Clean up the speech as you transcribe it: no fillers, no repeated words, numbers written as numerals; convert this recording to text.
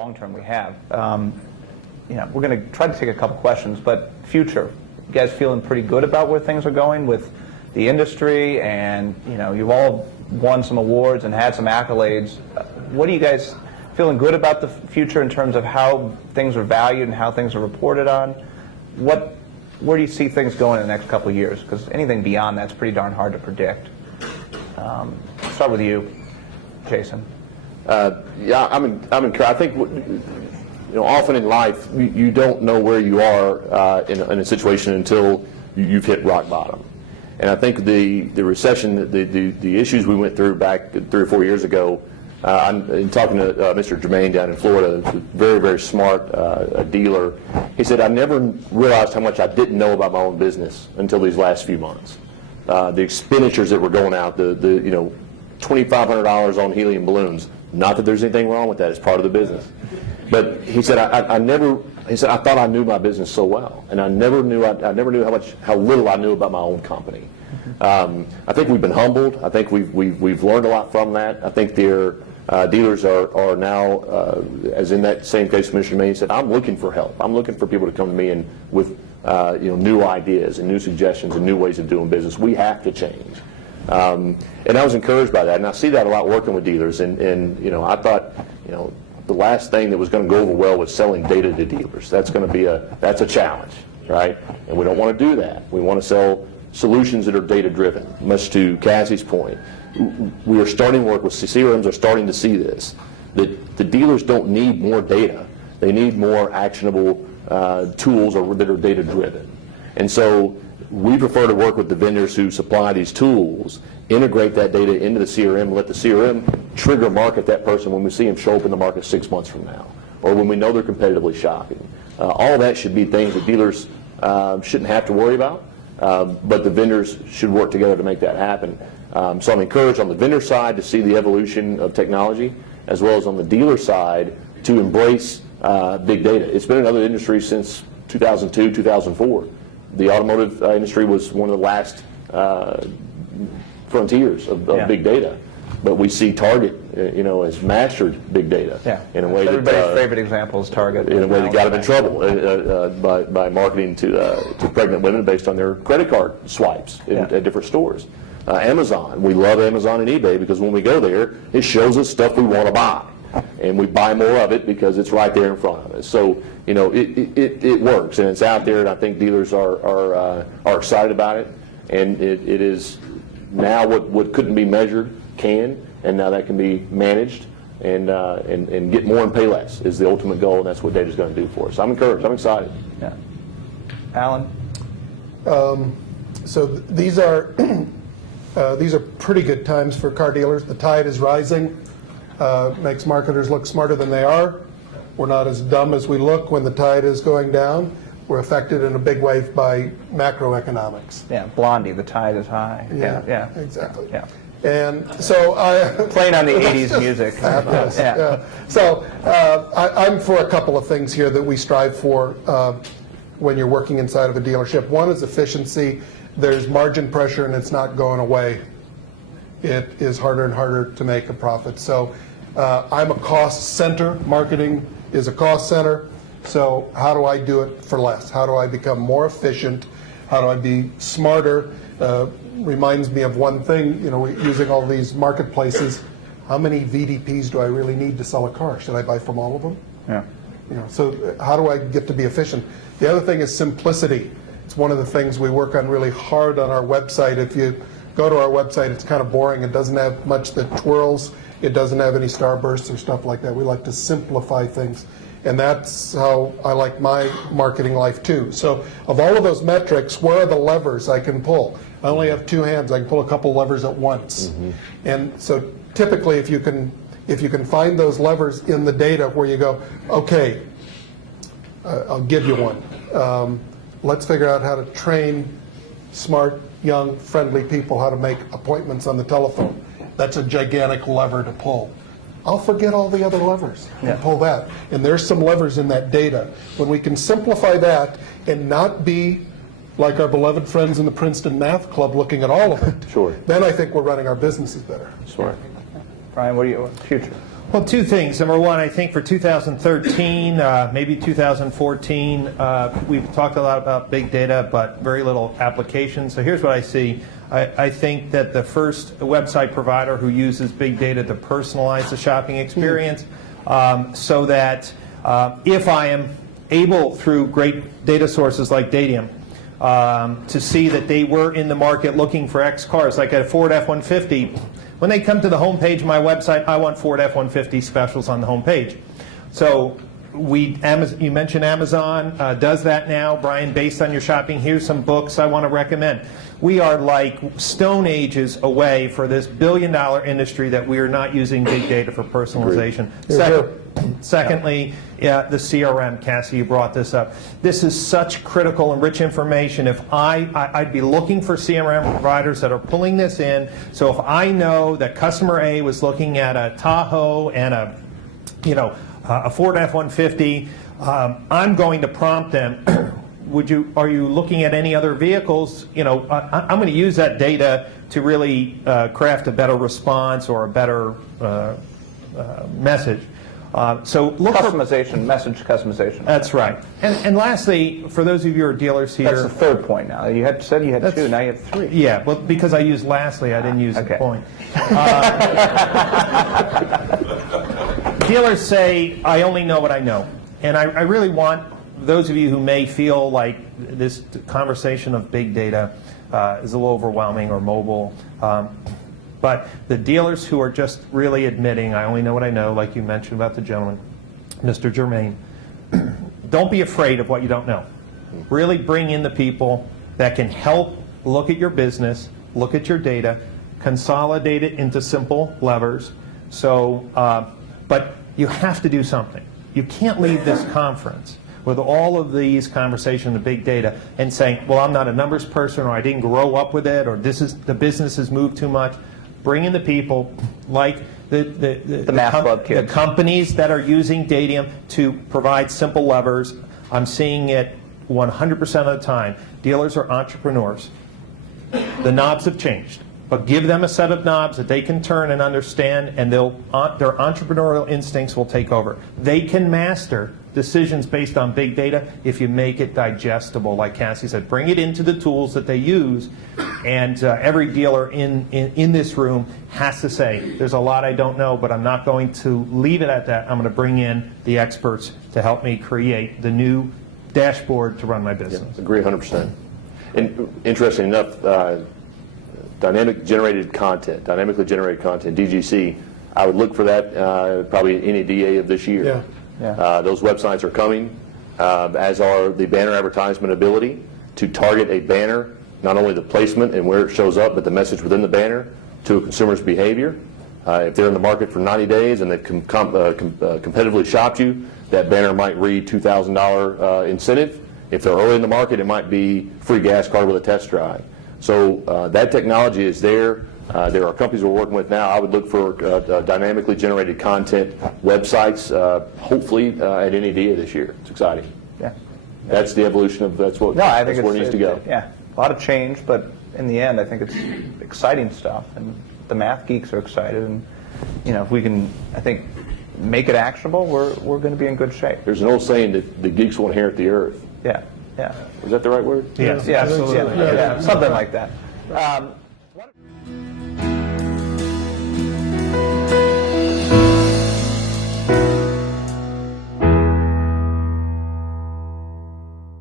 long term we have. You know, we're going to try to take a couple questions, but future, you guys feeling pretty good about where things are going with the industry, and you know, you've all won some awards and had some accolades. What are you guys feeling good about the future in terms of how things are valued and how things are reported on? Where do you see things going in the next couple of years? Because anything beyond that's pretty darn hard to predict. Start with you, Jason. Yeah, I'm encouraged. I think, you know, often in life you don't know where you are in a situation until you've hit rock bottom. And I think the recession, the issues we went through back 3 or 4 years ago. I'm talking to Mr. Germain down in Florida, a very, very smart dealer. He said, I never realized how much I didn't know about my own business until these last few months. The expenditures that were going out, the you know, $2,500 on helium balloons. Not that there's anything wrong with that; it's part of the business. But he said, He said, I thought I knew my business so well, and I never knew how little I knew about my own company. I think we've been humbled. I think we've learned a lot from that. I think their dealers are now, as in that same case, Mr. May said, I'm looking for help. I'm looking for people to come to me and with you know, new ideas and new suggestions and new ways of doing business. We have to change. And I was encouraged by that, and I see that a lot working with dealers. And you know, I thought, you know, the last thing that was going to go over well was selling data to dealers. That's going to be that's a challenge, right? And we don't want to do that. We want to sell solutions that are data driven. Much to Cassie's point, we are starting to work with CRMs are starting to see this, that the dealers don't need more data. They need more actionable tools that are data driven. And so we prefer to work with the vendors who supply these tools, integrate that data into the CRM, let the CRM trigger market that person when we see them show up in the market 6 months from now, or when we know they're competitively shopping. All that should be things that dealers shouldn't have to worry about, but the vendors should work together to make that happen. So I'm encouraged on the vendor side to see the evolution of technology, as well as on the dealer side to embrace big data. It's been in other industries since 2002, 2004. The automotive industry was one of the last frontiers of big data, but we see Target, you know, has mastered big data in a way that everybody's favorite example is Target. In a way that got them in trouble by marketing to pregnant women based on their credit card swipes at different stores. Amazon, we love Amazon and eBay because when we go there, it shows us stuff we want to buy, and we buy more of it because it's right there in front of us. So you know, it works, and it's out there, and I think dealers are excited about it, and it is now what couldn't be measured can, and now that can be managed, and get more and pay less is the ultimate goal, and that's what data is going to do for us. I'm encouraged. I'm excited. Yeah. Alan? So these are pretty good times for car dealers. The tide is rising. Makes marketers look smarter than they are. We're not as dumb as we look when the tide is going down. We're affected in a big way by macroeconomics. Yeah, Blondie, the tide is high. Yeah. Exactly. Yeah. And so playing on the 80s music. So I'm for a couple of things here that we strive for when you're working inside of a dealership. One is efficiency. There's margin pressure, and it's not going away. It is harder and harder to make a profit. So I'm a cost center. Marketing is a cost center. So how do I do it for less? How do I become more efficient? How do I be smarter? Reminds me of one thing, you know, using all these marketplaces. How many VDPs do I really need to sell a car? Should I buy from all of them? Yeah. You know, so how do I get to be efficient? The other thing is simplicity. It's one of the things we work on really hard on our website. If you go to our website, it's kind of boring. It doesn't have much that twirls. It doesn't have any starbursts or stuff like that. We like to simplify things. And that's how I like my marketing life too. So of all of those metrics, where are the levers I can pull? I only have two hands. I can pull a couple levers at once. Mm-hmm. And so typically if you can find those levers in the data where you go, okay, I'll give you one. Let's figure out how to train smart, young, friendly people how to make appointments on the telephone. That's a gigantic lever to pull. I'll forget all the other levers and pull that. And there's some levers in that data. When we can simplify that and not be like our beloved friends in the Princeton Math Club looking at all of it, Sure. then I think we're running our businesses better. Sure. Brian, what are your future? Well, two things. Number one, I think for 2013, maybe 2014, we've talked a lot about big data, but very little application. So here's what I see. I think that the first website provider who uses big data to personalize the shopping experience, so that if I am able, through great data sources like Dadium, to see that they were in the market looking for X cars, like a Ford F-150, when they come to the homepage of my website, I want Ford F-150 specials on the homepage. So you mentioned Amazon does that now. Brian, based on your shopping, here's some books I want to recommend. We are like stone ages away for this billion-dollar industry that we are not using big data for personalization. Secondly, the CRM, Cassie, you brought this up. This is such critical and rich information. If I'd be looking for CRM providers that are pulling this in. So if I know that customer A was looking at a Tahoe and a Ford F-150, I'm going to prompt them. Are you looking at any other vehicles? I'm going to use that data to really craft a better response or a better message. So look customization, message customization. That's right. And lastly, for those of you who are dealers here, that's the third point now. You said you had two, now you have three. Yeah, well, because I used lastly, I didn't use the point. Dealers say, I only know what I know. And I really want those of you who may feel like this conversation of big data is a little overwhelming or mobile, but the dealers who are just really admitting, I only know what I know, like you mentioned about the gentleman, Mr. Germain, don't be afraid of what you don't know. Really bring in the people that can help look at your business, look at your data, consolidate it into simple levers. So, but you have to do something. You can't leave this conference with all of these conversations of big data and saying, well, I'm not a numbers person, or I didn't grow up with it, or the business has moved too much. Bring in the people like the Math Club kids. The companies that are using Dadium to provide simple levers. I'm seeing it 100% of the time. Dealers are entrepreneurs. The knobs have changed. But give them a set of knobs that they can turn and understand, and their entrepreneurial instincts will take over. They can master decisions based on big data if you make it digestible, like Cassie said. Bring it into the tools that they use, and every dealer in this room has to say, there's a lot I don't know, but I'm not going to leave it at that. I'm going to bring in the experts to help me create the new dashboard to run my business. Yeah, agree 100%. And interesting enough, dynamically generated content, DGC, I would look for that probably any DA of this year. Yeah. Yeah. Those websites are coming, as are the banner advertisement ability to target a banner, not only the placement and where it shows up, but the message within the banner to a consumer's behavior. If they're in the market for 90 days and they've competitively shopped you, that banner might read $2,000 incentive. If they're early in the market, it might be free gas card with a test drive. So that technology is there. There are companies we're working with now. I would look for dynamically generated content websites, hopefully at NADA this year. It's exciting. Yeah. That's the evolution of that's where it needs to go. Yeah, a lot of change, but in the end, I think it's exciting stuff, and the math geeks are excited. And if we can, I think, make it actionable, we're going to be in good shape. There's an old saying that the geeks will inherit the earth. Yeah. Yeah. Was that the right word? Yes, Yeah, absolutely. yeah, something like that.